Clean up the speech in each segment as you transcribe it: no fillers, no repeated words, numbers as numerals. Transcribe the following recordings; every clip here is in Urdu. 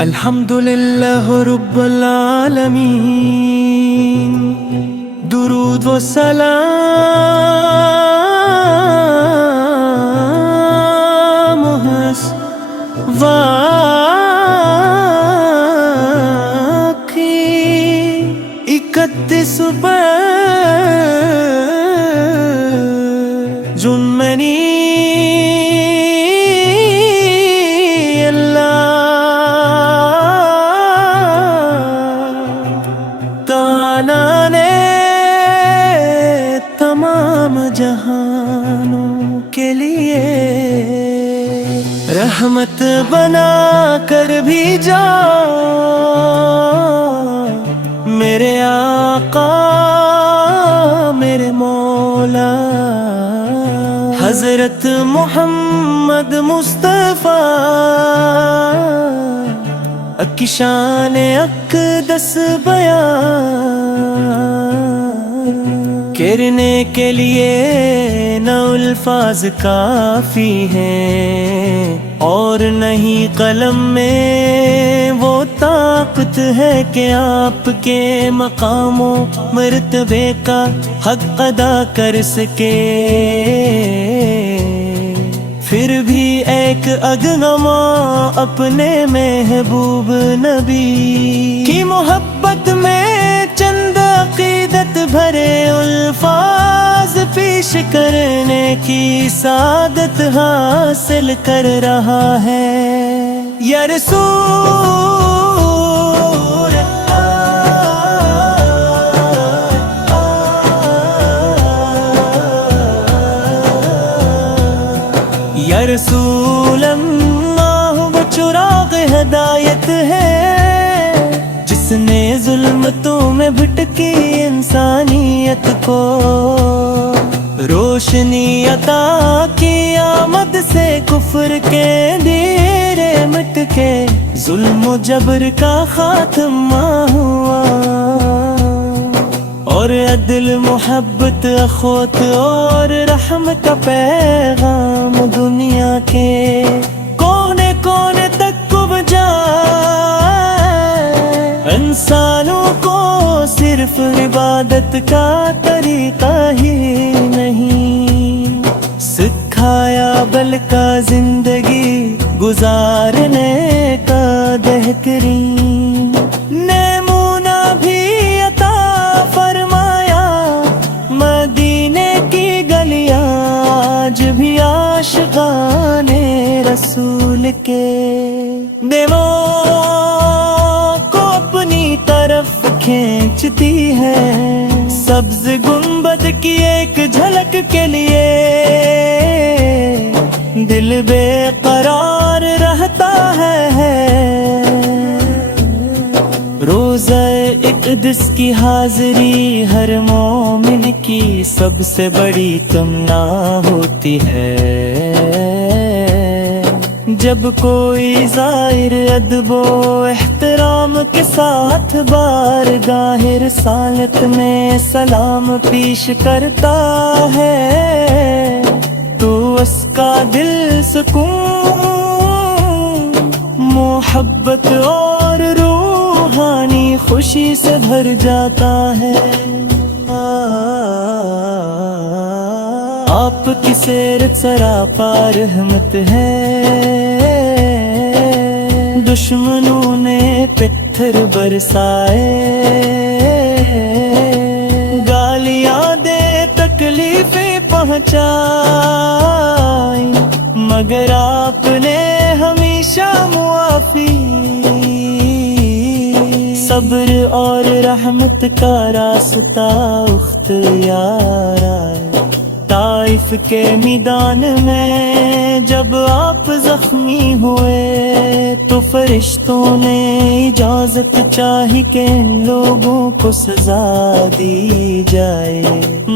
الحمدللہ رب العالمین، درود و سلام واقعی 31 جون منی تمام جہانوں کے لیے رحمت بنا کر بھی جاؤ میرے آقا میرے مولا حضرت محمد مصطفیٰ کی شان اقدس بیان کرنے کے لیے نہ الفاظ کافی ہیں اور نہیں قلم میں وہ طاقت ہے کہ آپ کے مقام و مرتبے کا حق ادا کر سکے، پھر بھی ایک اگنما اپنے محبوب نبی کی محبت میں چند عقیدت بھرے الفاظ پیش کرنے کی سعادت حاصل کر رہا ہے۔ یا رسول یا رسول اللہ وہ چراغ ہدایت ہے جس نے ظلمتوں میں بھٹکی انسانیت کو روشنی عطا کی، آمد سے کفر کے اندھیرے مٹ کے ظلم و جبر کا خاتمہ ہوا اور عدل محبت اخوت اور رحمت کا پیغام دنیا کے کونے کونے تک پہنچائے، انسانوں کو صرف عبادت کا طریقہ ہی نہیں سکھایا بلکہ زندگی گزارنے کا بہترین نمونہ بھی عطا فرمایا۔ مدینے کی گلیاں آج بھی عاشقان رسول کے دیووں کو اپنی طرف کھینچتی ہے، سبز گنبد کی ایک جھلک کے لیے دل بے قرار رہتا ہے۔ روزہ اقدس کی حاضری ہر مومن کی سب سے بڑی تمنا ہوتی ہے، جب کوئی زائر ادب و احترام کے ساتھ بارگاہ رسالت میں سلام پیش کرتا ہے تو اس کا دل سکون محبت اور روحانی خوشی سے بھر جاتا ہے۔ آپ کی سیرت سراپا رحمت ہے، دشمنوں نے پتھر برسائے، گالیاں دے تکلیفیں پہنچائی، مگر آپ نے ہمیشہ معافی صبر اور رحمت کا راستہ اختیار آئے۔ طائف کے میدان میں جب آپ زخمی ہوئے تو فرشتوں نے اجازت چاہی کہ ان لوگوں کو سزا دی جائے،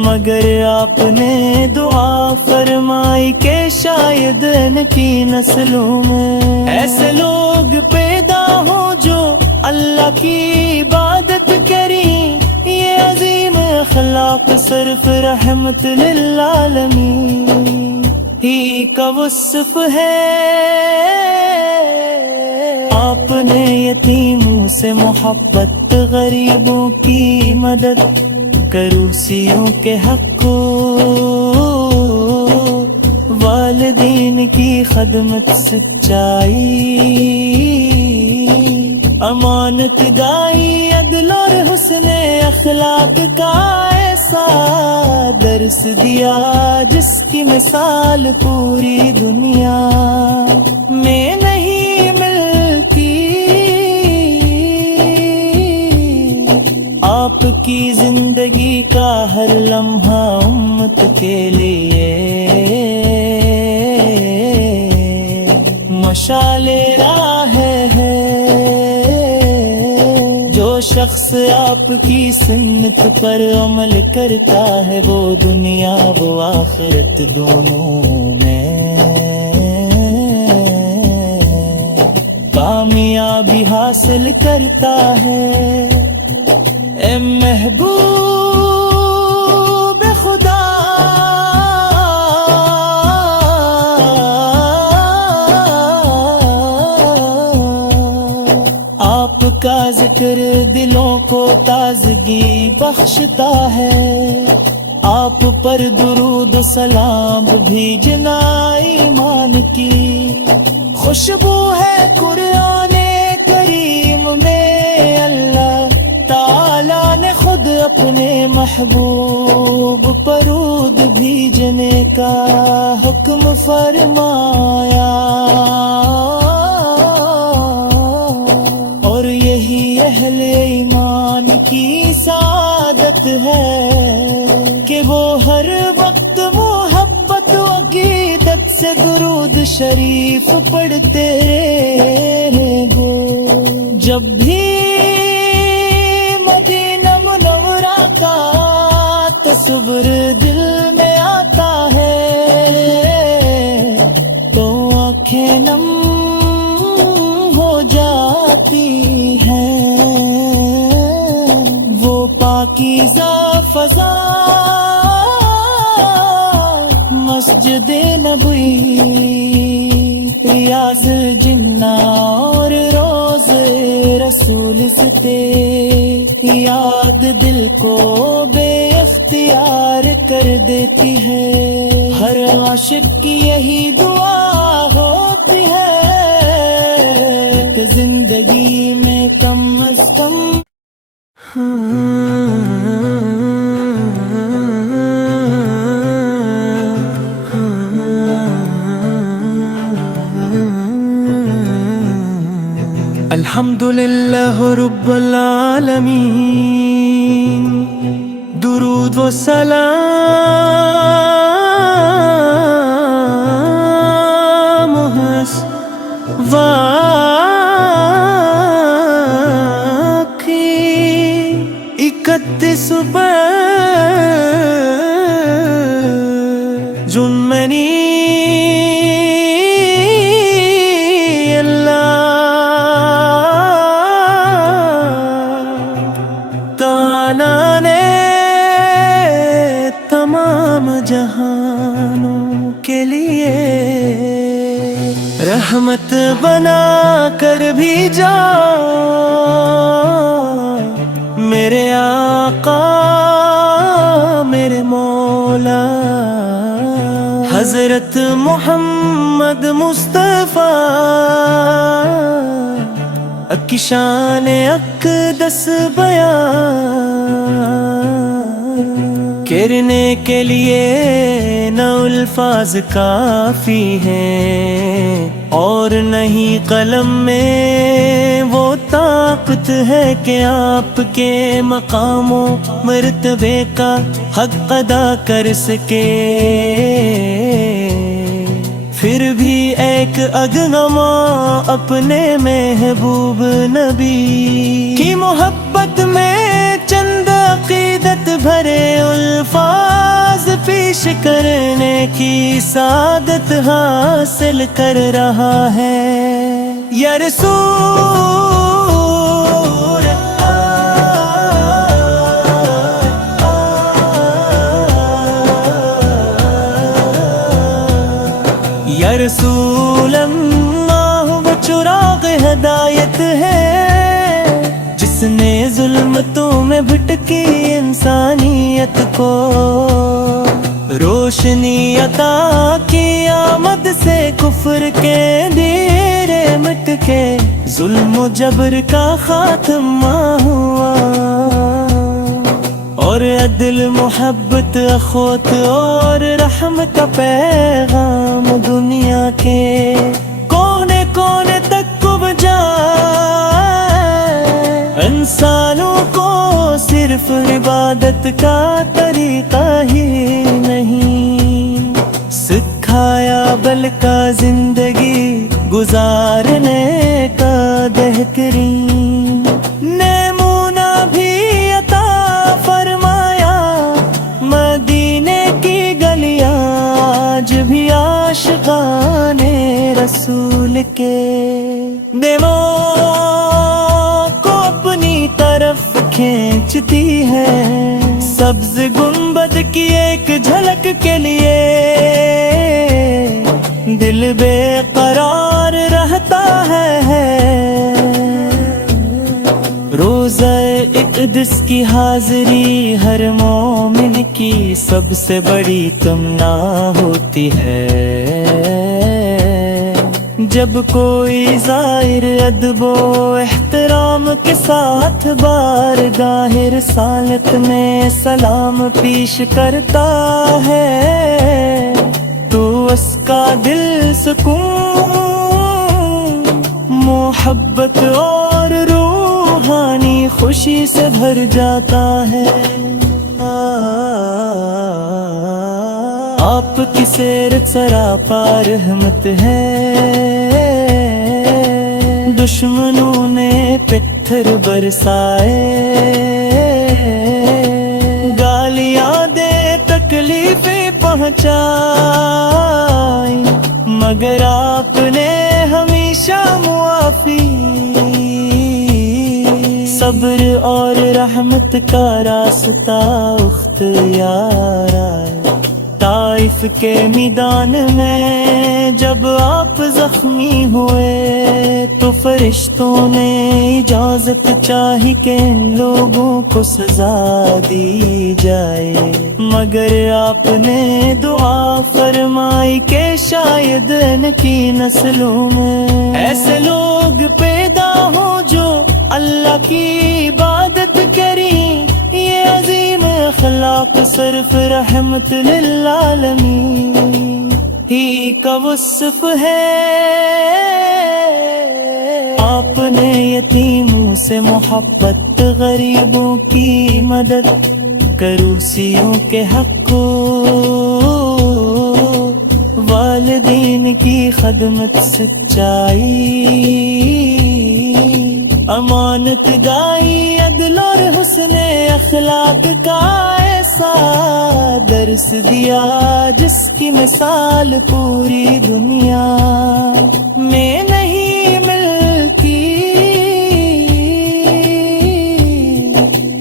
مگر آپ نے دعا فرمائی کہ شاید ان کی نسلوں میں ایسے لوگ پیدا ہوں جو اللہ کی عبادت کریں اخلاق صرف رحمت للعالمین ہی کا وصف ہے۔ آپ نے یتیموں سے محبت، غریبوں کی مدد، کروسیوں کے حق کو، والدین کی خدمت، سچائی، امانت دائی، عدل اور حسن اخلاق کا ایسا درس دیا جس کی مثال پوری دنیا میں نہیں ملتی۔ آپ کی زندگی کا ہر لمحہ امت کے لیے مشعل راہ ہے۔ جو شخص آپ کی سنت پر عمل کرتا ہے وہ دنیا و آخرت دونوں میں کامیابی حاصل کرتا ہے۔ اے محبوب خدا، آپ کا ذکر دلوں کو تازگی بخشتا ہے۔ آپ پر درود و سلام بھیجنا ایمان کی خوشبو ہے۔ قرآن کریم میں اللہ تعالیٰ نے خود اپنے محبوب پر درود بھیجنے کا حکم فرمایا، اور یہی اہل ایمان کی سعادت ہے کہ وہ ہر وقت محبت و عقیدت سے درود شریف پڑھتے ہیں۔ جب بھی مدینہ منورہ کا تصور دل میں آتا ہے تو آنکھیں نم ہو جاتی ہیں۔ وہ پاکیزہ فضا، مسجد نبوی، ریاض جنہ اور روز رسول سے یاد دل کو بے اختیار کر دیتی ہے۔ ہر عاشق کی یہی دعا ہوتی ہے کہ زندگی میں کم از کم الحمدللہ رب العالمین، درود و سلام واقعی 31 جون منی جہانوں کے لیے رحمت بنا کر بھی جاؤ میرے آقا میرے مولا حضرت محمد مصطفیٰ کی شان اقدس بیان کرنے کے لیے نہ الفاظ کافی ہیں اور نہیں قلم میں وہ طاقت ہے کہ آپ کے مقام و مرتبے کا حق ادا کر سکے۔ پھر بھی ایک اگنما اپنے محبوب نبی کی محبت میں چند عقیدت بھرے الفاظ پیش کرنے کی سعادت حاصل کر رہا ہے۔ یا رسول جس نے ظلمتوں میں بھٹکی انسانیت کو روشنی عطا کی، آمد سے کفر کے اندھیرے مٹ کے ظلم و جبر کا خاتمہ ہوا، اور عدل محبت اخوت اور رحمت کا پیغام دنیا کے کونے کونے تک پہنچا۔ انسانوں کو صرف عبادت کا طریقہ ہی نہیں سکھایا، بلکہ زندگی گزارنے کا بہترین نمونہ بھی عطا فرمایا۔ مدینے کی گلیاں آج بھی عاشقان رسول کے دیووں کو اپنی طرف کھینچتی ہے، سبز گنبد کی ایک جھلک کے لیے دل بے قرار رہتا ہے۔ روزہ اقدس کی حاضری ہر مومن کی سب سے بڑی تمنا ہوتی ہے، جب کوئی زائر ادب و احترام کے ساتھ بارگاہ رسالت میں سلام پیش کرتا ہے تو اس کا دل سکون، محبت اور روحانی خوشی سے بھر جاتا ہے۔ آپ کی سیرت سراپا رحمت ہے، دشمنوں نے پتھر برسائے، گالیاں دے تکلیفیں پہنچائی، مگر آپ نے ہمیشہ معافی، صبر اور رحمت کا راستہ اختیار آیا۔ طائف کے میدان میں جب آپ زخمی ہوئے تو فرشتوں نے اجازت چاہی کہ ان لوگوں کو سزا دی جائے، مگر آپ نے دعا فرمائی کہ شاید ان کی نسلوں میں ایسے لوگ پیدا ہوں جو اللہ کی عبادت کریں۔ یہ عظیم اخلاق صرف رحمت للعالمین ہی کا وصف ہے۔ آپ نے یتیموں سے محبت، غریبوں کی مدد، کروسیوں کے حق کو، والدین کی خدمت، سچائی، امانت داری، عدل اور حسن اخلاق کا ایسا درس دیا جس کی مثال پوری دنیا میں نہیں ملتی۔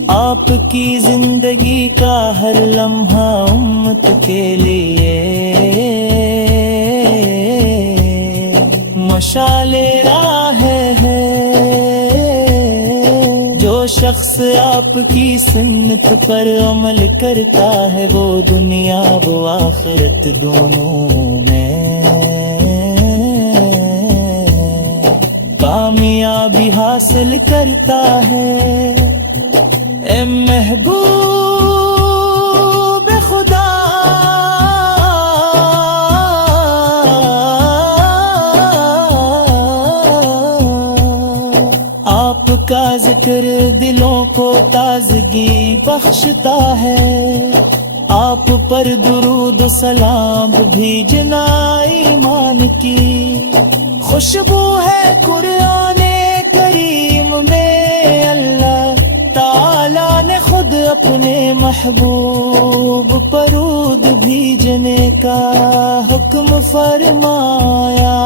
آپ کی زندگی کا ہر لمحہ امت کے لیے مشعل راہ ہے۔ جو شخص آپ کی سنت پر عمل کرتا ہے وہ دنیا و آخرت دونوں میں کامیابی حاصل کرتا ہے۔ اے محبوب خدا، آپ کا ذکر دلوں کو تازگی بخشتا ہے، آپ پر درود و سلام بھیجنا ایمان کی خوشبو ہے۔ قرآن کریم میں اللہ تعالیٰ نے خود اپنے محبوب پر درود بھیجنے کا حکم فرمایا،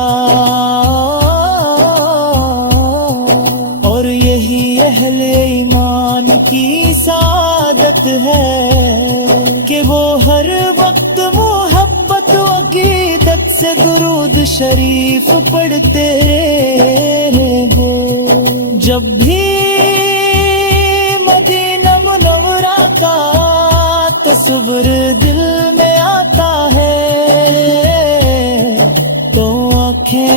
اور یہی اہل ایمان کی سعادت ہے کہ وہ ہر وقت محبت و عقیدت سے درود شریف پڑھتے رہے۔ جب بھی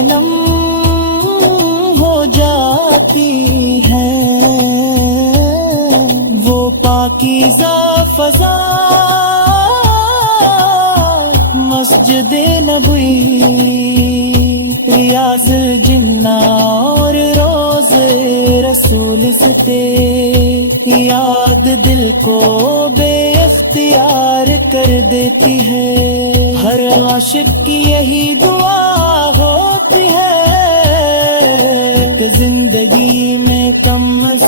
نم ہو جاتی ہیں، وہ پاکیزہ فضا مسجد نبوی، ریاض الجنہ اور روز رسول سے یاد دل کو بے اختیار کر دیتی ہے۔ ہر عاشق کی یہی دعا ہوتی ہے کہ زندگی میں کم از